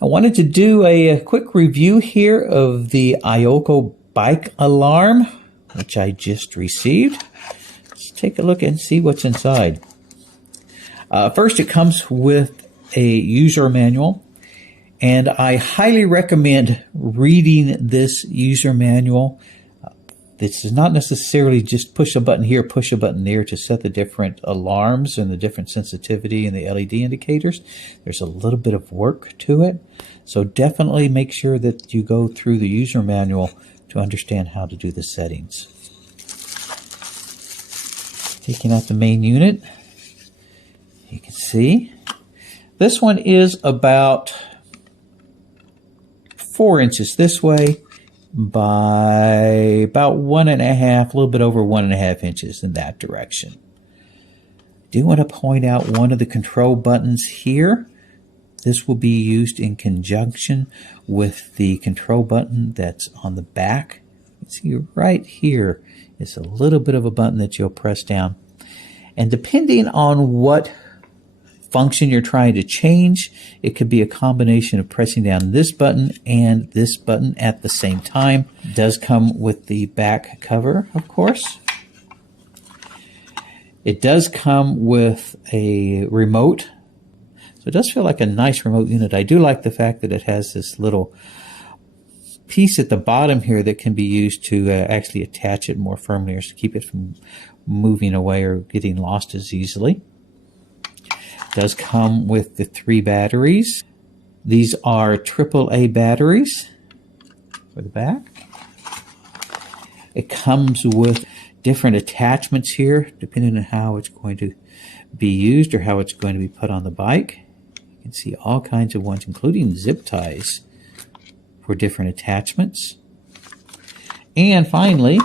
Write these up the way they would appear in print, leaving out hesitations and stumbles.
I wanted to do a quick review here of the Ioko bike alarm, which I just received. Let's take a look and see what's inside. First, it comes with a user manual, and I highly recommend reading this user manual. This is not necessarily just push a button here, push a button there to set the different alarms and the different sensitivity and the LED indicators. There's a little bit of work to it. So definitely make sure that you go through the user manual to understand how to do the settings. Taking out the main unit, you can see this one is about 4 inches this way by about 1.5, a little bit over 1.5 inches in that direction. I do want to point out one of the control buttons here. This will be used in conjunction with the control button that's on the back. You can see right here is a little bit of a button that you'll press down. And depending on what function you're trying to change, it could be a combination of pressing down this button and this button at the same time. It does come with the back cover, of course. It does come with a remote, so it does feel like a nice remote unit. I do like the fact that it has this little piece at the bottom here that can be used to actually attach it more firmly or to keep it from moving away or getting lost as easily. Does come with the 3 batteries. These are AAA batteries for the back. It comes with different attachments here depending on how it's going to be used or how it's going to be put on the bike. You can see all kinds of ones, including zip ties for different attachments. And finally,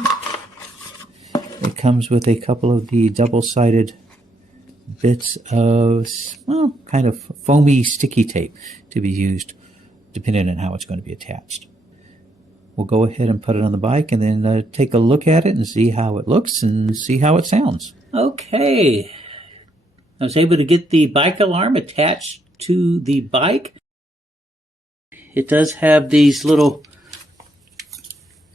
it comes with a couple of the double-sided bits of, well, kind of foamy sticky tape to be used depending on how it's going to be attached. We'll go ahead and put it on the bike and then take a look at it and see how it looks and see how it sounds. Okay, I was able to get the bike alarm attached to the bike. It does have these little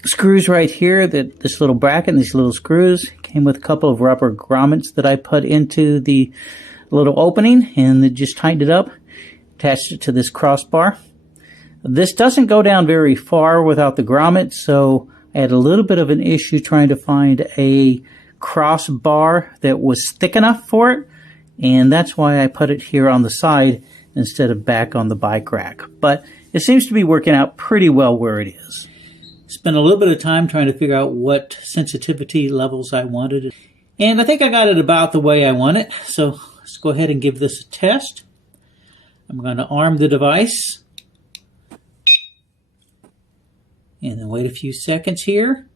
screws right here, this little bracket and these little screws. Came with a couple of rubber grommets that I put into the little opening and then just tightened it up, attached it to this crossbar. This doesn't go down very far without the grommet, so I had a little bit of an issue trying to find a crossbar that was thick enough for it, and that's why I put it here on the side instead of back on the bike rack. But it seems to be working out pretty well where it is. Spent a little bit of time trying to figure out what sensitivity levels I wanted. And I think I got it about the way I want it. So let's go ahead and give this a test. I'm going to arm the device. And then wait a few seconds here.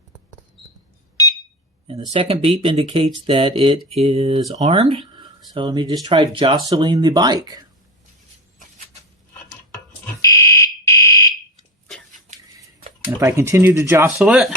And the second beep indicates that it is armed. So let me just try jostling the bike. And if I continue to jostle it,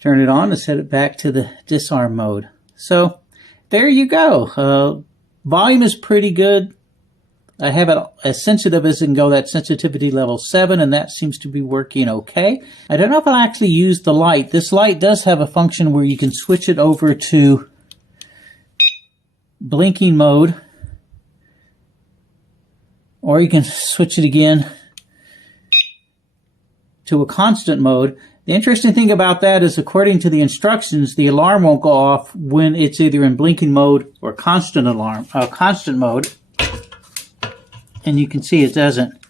turn it on and set it back to the disarm mode. So there you go. Volume is pretty good. I have it as sensitive as it can go, that sensitivity level 7, and that seems to be working okay. I don't know if I'll actually use the light. This light does have a function where you can switch it over to blinking mode, or you can switch it again to a constant mode. The interesting thing about that is, according to the instructions, the alarm won't go off when it's either in blinking mode or constant mode. And you can see it doesn't.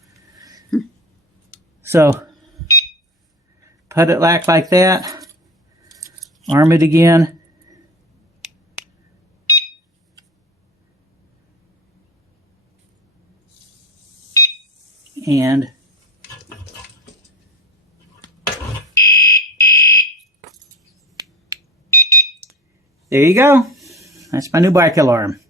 So put it back like that, arm it again, and there you go. That's my new bike alarm.